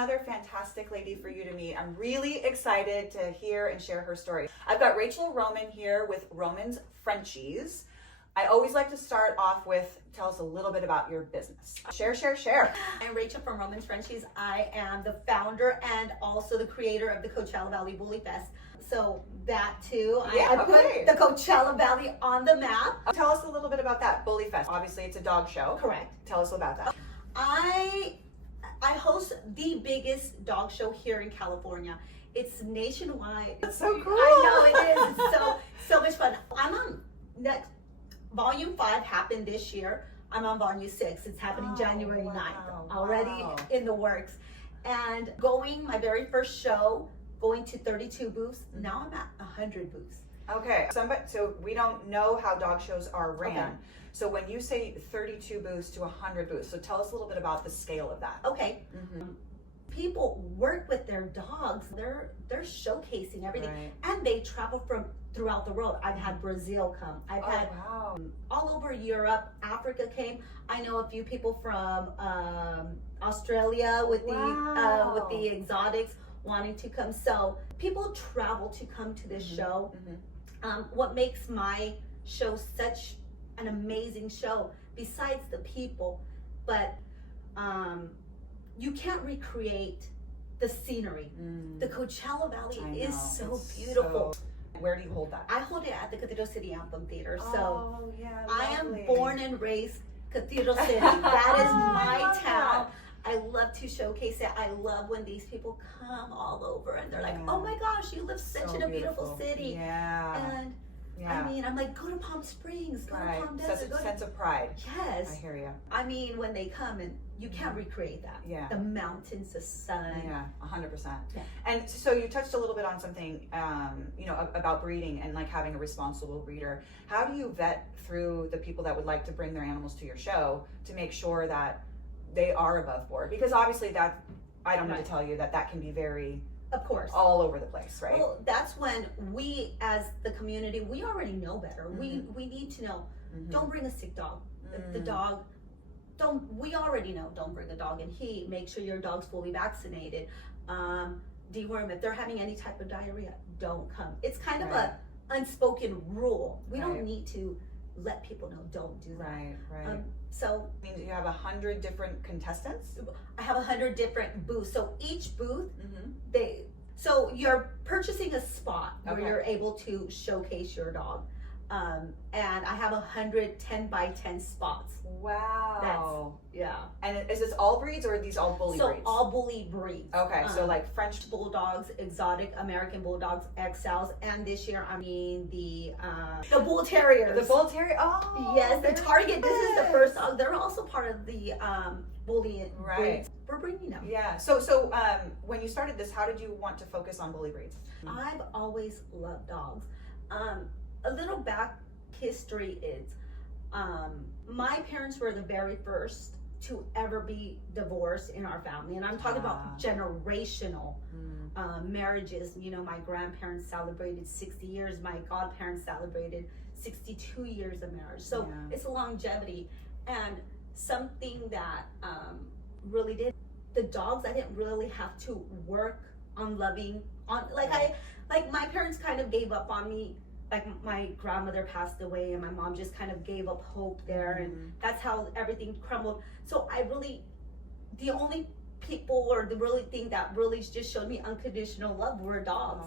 another fantastic lady for you to meet. I'm really excited to hear and share her story. I've got Rachel Roman here with Roman's Frenchies. I always like to start off with, tell us a little bit about your business. Share. I'm Rachel from Roman's Frenchies. I am the founder and also the creator of the Coachella Valley Bully Fest. So that too, I put the Coachella Valley on the map. Tell us a little bit about that, Bully Fest. Obviously it's a dog show. Correct. Tell us about that. I host the biggest dog show here in California. It's nationwide. That's so cool. I know it is. It's so much fun. I'm on next volume 5 happened this year. I'm on volume 6. It's happening January 9th. Already in the works. And going my very first show, going to 32 booths. Now I'm at 100 booths. Okay, so we don't know how dog shows are ran. Okay. So when you say 32 booths to 100 booths, so tell us a little bit about the scale of that. Okay. People work with their dogs. They're showcasing everything, and they travel from throughout the world. I've had Brazil come. I've had all over Europe. Africa came. I know a few people from Australia with the exotics wanting to come. So people travel to come to this show. What makes my show such an amazing show, besides the people, but you can't recreate the scenery. The Coachella Valley is so beautiful. Where do you hold that? I hold it at the Cathedral City Amphitheater. Oh, yeah, I am born and raised Cathedral City. That is my town. I love to showcase it. I love when these people come all over and they're like, oh my gosh, you live such in a beautiful city. And I mean, I'm like, go to Palm Springs, go to Palm Desert. Such a sense of pride. Yes. I hear you. I mean, when they come and you can't recreate that. The mountains, the sun. Yeah, 100%. And so you touched a little bit on something, about breeding and like having a responsible breeder. How do you vet through the people that would like to bring their animals to your show to make sure that they are above board? Because obviously I don't need to tell you that can be very, of course, all over the place, right? Well, that's when we, as the community, we already know better. We need to know. Don't bring a sick dog. The dog. We already know. Don't bring a dog in heat. Make sure your dog's fully vaccinated. Deworm. If they're having any type of diarrhea, don't come. It's kind of a unspoken rule. We don't need to let people know. Don't do that. So means you have 100 different contestants. I have 100 different booths. So each booth, so you're purchasing a spot where you're able to showcase your dog. And I have 110 by 10 spots. Wow. That's, And is this all breeds or are these all bully breeds? So all bully breeds. Okay, so like French bulldogs, exotic American bulldogs, XLs, and this year the bull terriers. The bull terrier. Oh. Yes, the Target. This is the first dog. They're also part of the bully breeds. We're bringing them. Yeah. So when you started this, how did you want to focus on bully breeds? I've always loved dogs. A little back history is my parents were the very first to ever be divorced in our family, and I'm talking about generational marriages. You know, my grandparents celebrated 60 years, my godparents celebrated 62 years of marriage, so it's a longevity. And something that really did, the dogs, I didn't really have to work on loving on, like my parents kind of gave up on me. Like my grandmother passed away and my mom just kind of gave up hope there, and that's how everything crumbled. So the only people or the really thing that really just showed me unconditional love were dogs.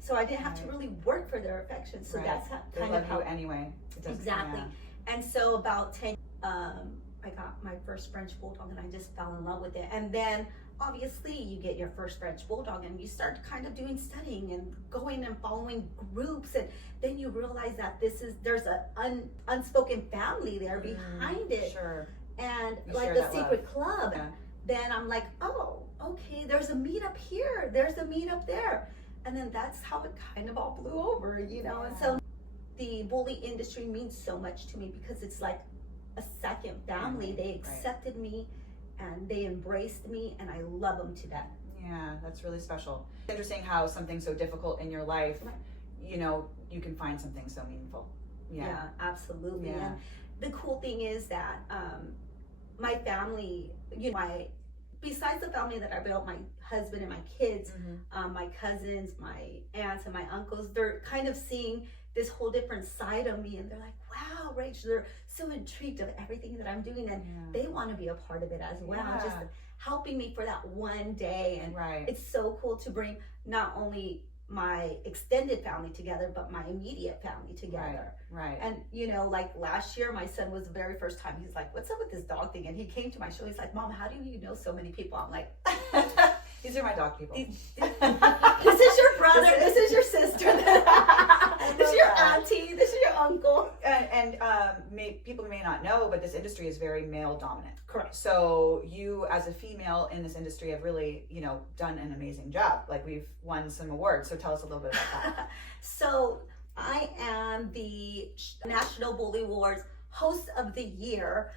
So I didn't have to really work for their affection. So that's kind of how anyway. Exactly. And so about 10, I got my first French bulldog and I just fell in love with it. And then obviously you get your first French bulldog and you start kind of doing studying and going and following groups, and then you realize that there's an unspoken family there behind it. And you like the secret club. Then I'm like, oh, okay, there's a meetup here, there's a meetup there. And then that's how it kind of all blew over, And so the bully industry means so much to me because it's like a second family. They accepted me and they embraced me, and I love them to death. Yeah, that's really special. It's interesting how something so difficult in your life, you can find something so meaningful. Yeah, absolutely. And the cool thing is that my family, my besides the family that I built, my husband and my kids, Mm-hmm. my cousins, my aunts and my uncles, they're kind of seeing this whole different side of me, and they're like, wow, Rach, they're so intrigued of everything that I'm doing, and they want to be a part of it as well, Yeah. just helping me for that one day. And Right. it's so cool to bring not only my extended family together, but my immediate family together. Right. And you know, like last year, my son was the very first time, he's like, what's up with this dog thing? And he came to my show, he's like, Mom, how do you know so many people? I'm like, These are my dog people. this is your brother, this is your sister, this is your auntie, this is your uncle. And people may not know, but this industry is very male dominant. Correct. So you, as a female in this industry, have really, done an amazing job. Like, we've won some awards. So tell us a little bit about that. So I am the National Bully Awards Host of the Year.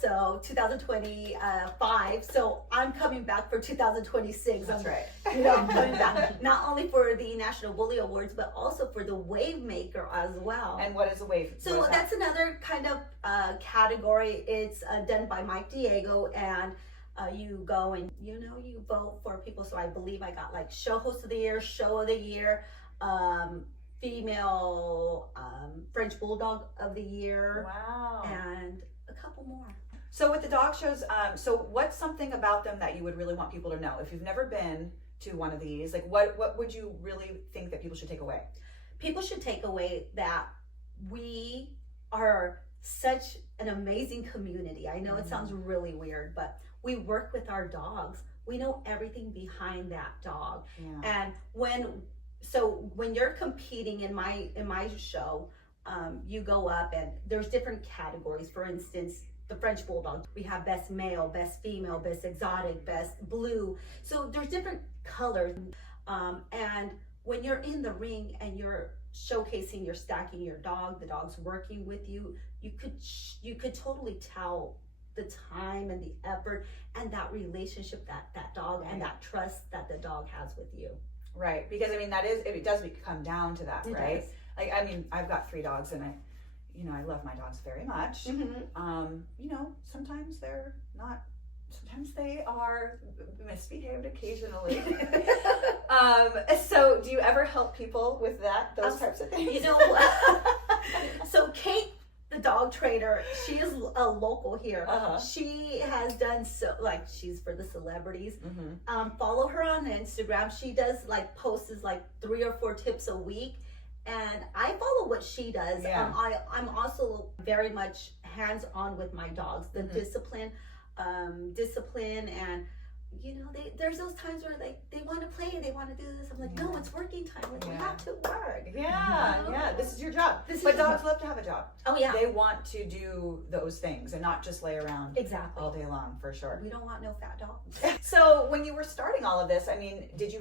So 2025. So I'm coming back for 2026. That's right. I'm coming back not only for the National Bully Awards, but also for the Wave Maker as well. And what is a wave? So that's another kind of category. It's done by Mike Diego, and you go and you vote for people. So I believe I got like Show Host of the Year, Show of the Year, Female French Bulldog of the Year, Wow. and a couple more. So with the dog shows, so what's something about them that you would really want people to know? If you've never been to one of these, like what would you really think that people should take away? People should take away that we are such an amazing community. I know it sounds really weird, but we work with our dogs. We know everything behind that dog. Yeah. And when you're competing in my show, you go up and there's different categories. For instance, the French Bulldog, we have best male, best female, best exotic, best blue. So there's different colors. And when you're in the ring and you're showcasing, you're stacking your dog, the dog's working with you, you could totally tell the time and the effort and that relationship that dog and that trust that the dog has with you. Right. Because it does come down to that, right? Does. Like, I've got 3 dogs, and I love my dogs very much. Mm-hmm. Sometimes they're not. Sometimes they are misbehaved occasionally. So do you ever help people with those types of things? So Kate, the dog trainer, she is a local here. Uh-huh. She has done she's for the celebrities. Mm-hmm. Follow her on Instagram. She does posts 3 or 4 tips a week, and I follow what she does. Yeah. I'm also very much hands-on with my dogs. The discipline, and there's those times where they want to play, they want to do this. I'm like, no, it's working time. Like, we have to work. Yeah. This is your job. But dogs love to have a job. Oh yeah. They want to do those things and not just lay around Exactly. all day long, for sure. We don't want no fat dogs. So when you were starting all of this,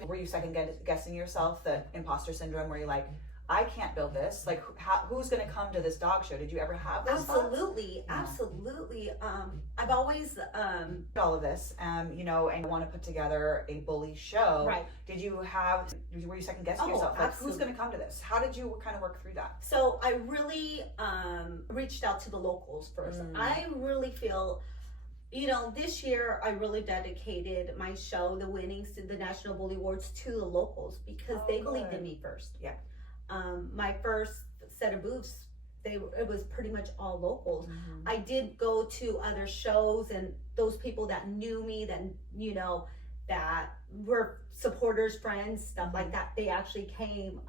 were you second guessing yourself, the imposter syndrome, where you're like, I can't build this? Like, who's going to come to this dog show? Did you ever have those Absolutely. thoughts? Absolutely. I've always All of this, and want to put together a bully show. Right. Were you second guessing yourself? Like, who's going to come to this? How did you kind of work through that? So I really reached out to the locals first. I really feel, this year I really dedicated my show, the winnings to the National Bully Awards, to the locals because they believed in me first. Yeah. My first set of booths, it was pretty much all locals. I did go to other shows, and those people that knew me, that were supporters, friends, stuff like that, they actually came.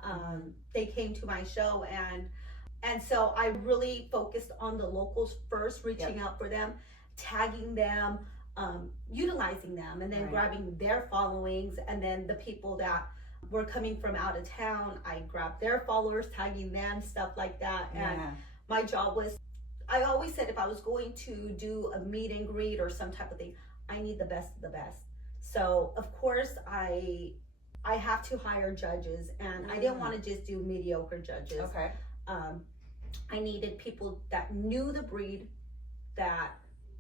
They came to my show, and so I really focused on the locals first, reaching out for them, tagging them, utilizing them, and then grabbing their followings, and then the people that were coming from out of town, I grabbed their followers, tagging them, stuff like that. And my job was, I always said, if I was going to do a meet and greet or some type of thing, I need the best of the best. So of course I have to hire judges, and I didn't want to just do mediocre judges. Okay. I needed people that knew the breed, that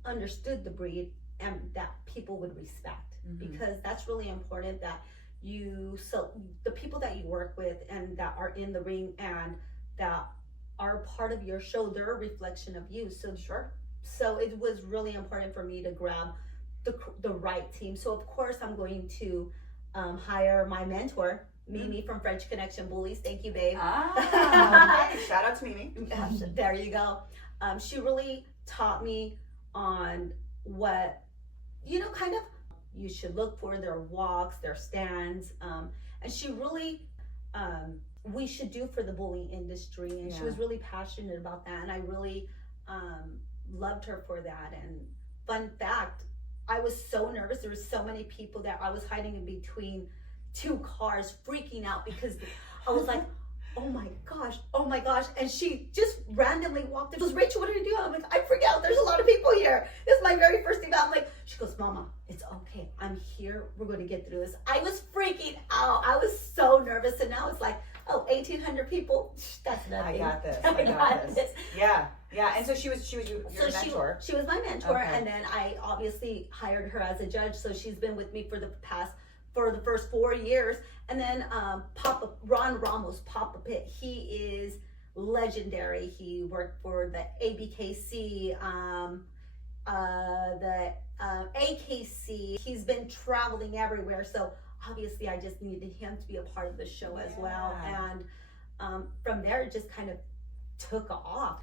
understood the breed, and that people would respect, because that's really important, that the people that you work with and that are in the ring and that are part of your show, they're a reflection of you. So it was really important for me to grab the right team. So of course I'm going to hire my mentor, Mimi from French Connection Bullies. Thank you, babe. Nice. Shout out to Mimi. There you go. She really taught me on what, kind of you should look for, their walks, their stands. And she really, we should do for the bullying industry. And she was really passionate about that. And I really loved her for that. And fun fact, I was so nervous. There were so many people that I was hiding in between two cars, freaking out because I was like, oh my gosh. And she just randomly walked in. She goes, Rachel, what are you doing? I'm like, I freak out. There's a lot of people here. This is my very first event. I'm like, she goes, Mama, it's okay. I'm here. We're going to get through this. I was freaking out. I was so nervous. And now it's like, 1,800 people. That's nothing. I got this. I got this. Yeah. And so she was your mentor. She was my mentor. Okay. And then I obviously hired her as a judge. So she's been with me for the first 4 years. And then Ron Ramos, Papa Pitt, he is legendary. He worked for the ABKC, the AKC. He's been traveling everywhere. So obviously I just needed him to be a part of the show as well. And from there it just kind of took off.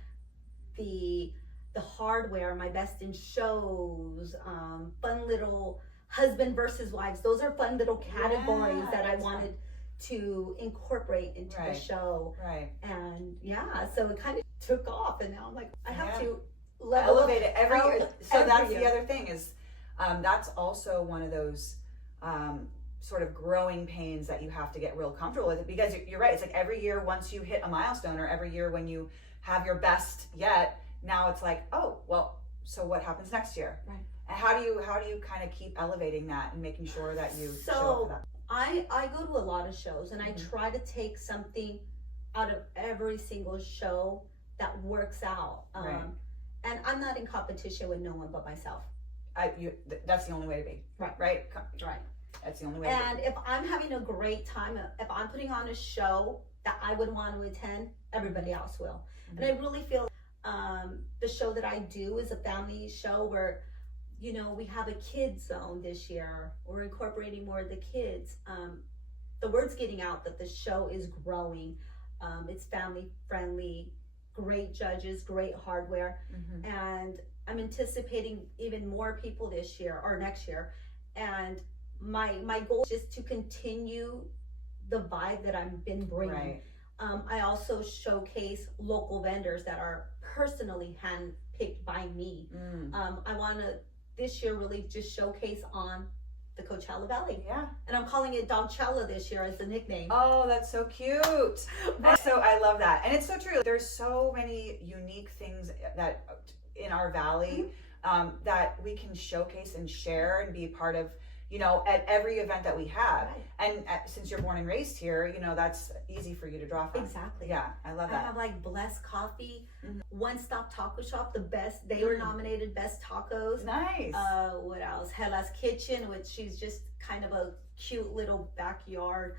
The hardware, my best in shows, fun little husband versus wives. Those are fun little categories that I wanted to incorporate into the show. Right. And so it kind of took off, and now I'm like, I have to elevate it every year. So that's year. the other thing is, that's also one of those sort of growing pains that you have to get real comfortable with it, because you're right. It's like every year once you hit a milestone, or every year when you have your best yet, now it's like, oh, well, so what happens next year? Right. And how do you kind of keep elevating that and making sure that you show up for that? I go to a lot of shows, and I try to take something out of every single show that works out. And I'm not in competition with no one but myself. That's the only way to be. Right. That's the only way. And if I'm having a great time, if I'm putting on a show that I would want to attend, everybody else will. And I really feel the show that I do is a family show where, we have a kids zone this year. We're incorporating more of the kids. The word's getting out that the show is growing. It's family friendly, great judges, great hardware. And I'm anticipating even more people this year or next year. And my goal is just to continue the vibe that I've been bringing. Right. I also showcase local vendors that are personally handpicked by me. I want to this year really just showcase on the Coachella Valley. Yeah. And I'm calling it Dogchella this year as the nickname. Oh, that's so cute. So I love that. And it's so true. There's so many unique things that in our valley that we can showcase and share and be part of, at every event that we have. Right. And since you're born and raised here, that's easy for you to draw from. Exactly. Yeah, I love that. I have like Blessed Coffee, One Stop Taco Shop, the best. They were nominated best tacos. Nice. What else? Hella's Kitchen, which she's just kind of a cute little backyard,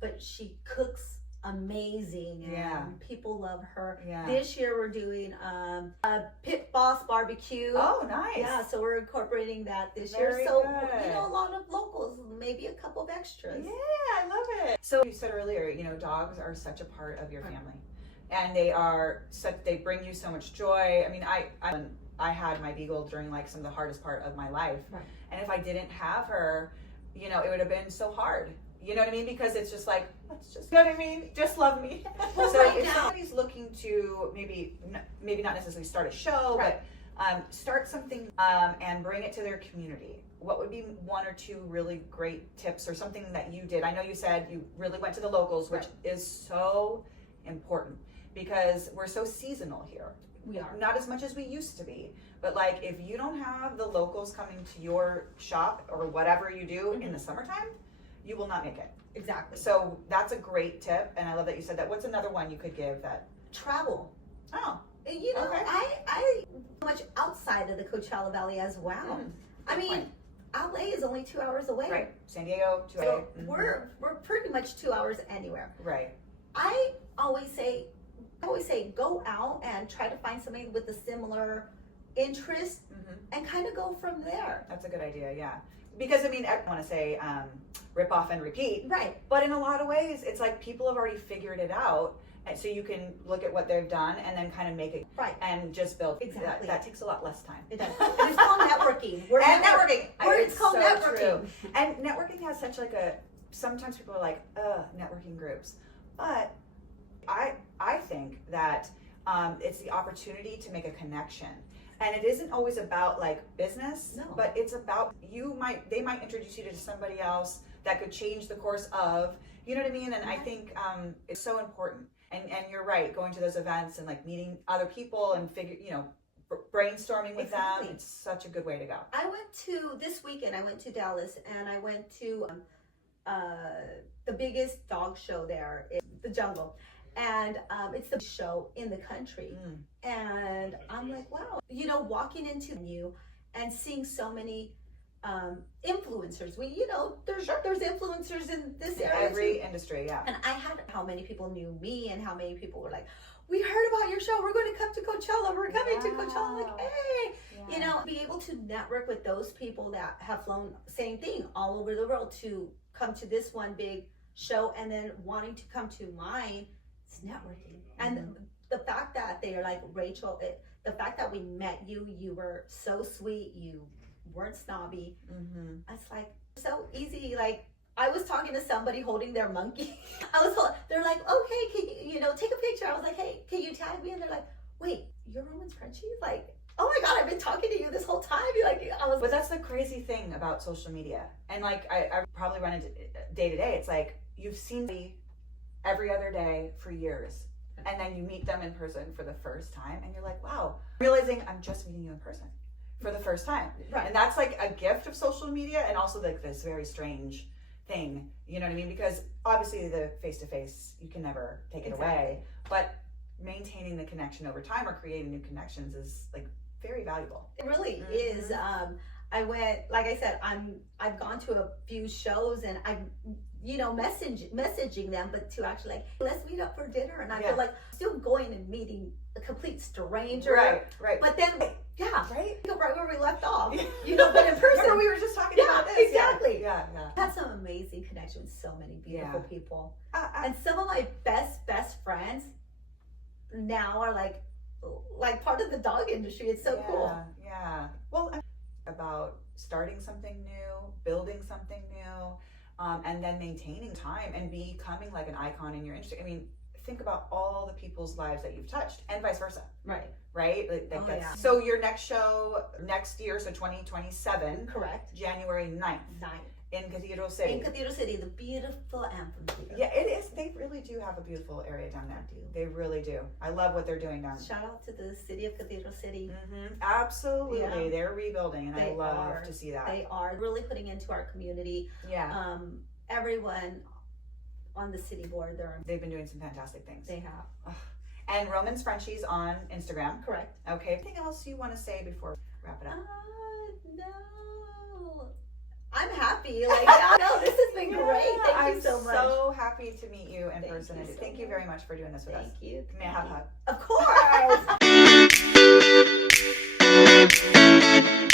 but she cooks amazing, and people love her. This year we're doing Pit Boss Barbecue. Oh, nice. Yeah, so we're incorporating that this Very year. So good. a lot of locals, maybe a couple of extras. Yeah, I love it. So you said earlier, dogs are such a part of your family, and they bring you so much joy. I mean, I had my beagle during like some of the hardest part of my life, and if I didn't have her, it would have been so hard. You know what I mean? Because it's just like, let's just, just love me. So if somebody's looking to maybe not necessarily start a show, but start something and bring it to their community, what would be one or two really great tips or something that you did? I know you said you really went to the locals, which is so important because we're so seasonal here. We are. Not as much as we used to be. But like, if you don't have the locals coming to your shop or whatever you do in the summertime, you will not make it. Exactly. So that's a great tip, and I love that you said that. What's another one you could give that? Travel. Oh. Okay. I much outside of the Coachella Valley as well. I mean, LA is only 2 hours away. Right. San Diego, 2 so we're pretty much 2 hours anywhere. Right. I always say go out and try to find somebody with a similar interest, Mhm. and kind of go from there. That's a good idea, yeah. Because I mean, I want to say rip off and repeat, Right. but in a lot of ways, it's like people have already figured it out, and so you can look at what they've done and then kind of make it Right. and just build. Exactly. That takes a lot less time. It does. And it's called networking. We're And network- networking. It's called so networking. true. And networking has such like a. Sometimes people are like, networking groups, but I think that it's the opportunity to make a connection. And it isn't always about like business, No. but it's about they might introduce you to somebody else that could change the course of, you know what I mean? And I think it's so important. And you're right, going to those events and like meeting other people and brainstorming with Exactly. them. It's such a good way to go. This weekend, I went to Dallas and I went to the biggest dog show there, the Jungle. And it's the show in the country. And I'm like, wow, walking into you and seeing so many influencers. There's influencers in this area. Every industry, yeah. And I had how many people knew me and how many people were like, we heard about your show. We're going to come to Coachella. We're coming to Coachella. I'm like, hey, Yeah. be able to network with those people that have flown, same thing, all over the world to come to this one big show and then wanting to come to mine. It's networking. And the fact that they are like, Rachel, the fact that we met you, you were so sweet, you weren't snobby. It's like so easy. Like I was talking to somebody holding their monkey. They're like, okay, can you take a picture? I was like, hey, can you tag me? And they're like, wait, you're Roman's Frenchie? Like, oh my God, I've been talking to you this whole time. But that's the crazy thing about social media. And like, I probably run into day to day. It's like, you've seen me every other day for years. And then you meet them in person for the first time. And you're like, wow, realizing I'm just meeting you in person for the first time. Right. And that's like a gift of social media and also like this very strange thing. You know what I mean? Because obviously the face-to-face, you can never take it away. But maintaining the connection over time or creating new connections is like very valuable. It really is. I went, like I said, I've gone to a few shows and I'm, messaging them, but to actually like, let's meet up for dinner. And I feel like still going and meeting a complete stranger. Right. But then, right. Right where we left off, but in person. Remember we were just talking about this. Exactly. Yeah. Had some amazing connections with so many beautiful people. I And some of my best friends now are like part of the dog industry. It's so cool. Yeah. Well, about starting something new, building something new, and then maintaining time and becoming like an icon in your industry. I mean, think about all the people's lives that you've touched and vice versa. Right? So your next show next year, so 2027. Correct. January 9th. In Cathedral City. In Cathedral City, the beautiful amphitheater. Yeah, it is. They really do have a beautiful area down there. They really do. I love what they're doing down there. Shout out to the city of Cathedral City. Absolutely. Yeah. They're rebuilding and I love to see that. They are really putting into our community. Yeah. Everyone on the city board, they've been doing some fantastic things. They have. And Roman's Frenchies on Instagram. Correct. Okay. Anything else you want to say before we wrap it up? No. I'm happy. No, this has been great. Thank you so much. I'm so happy to meet you in person. Thank you very much for doing this with us. Thank you. May I have a hug? Of course.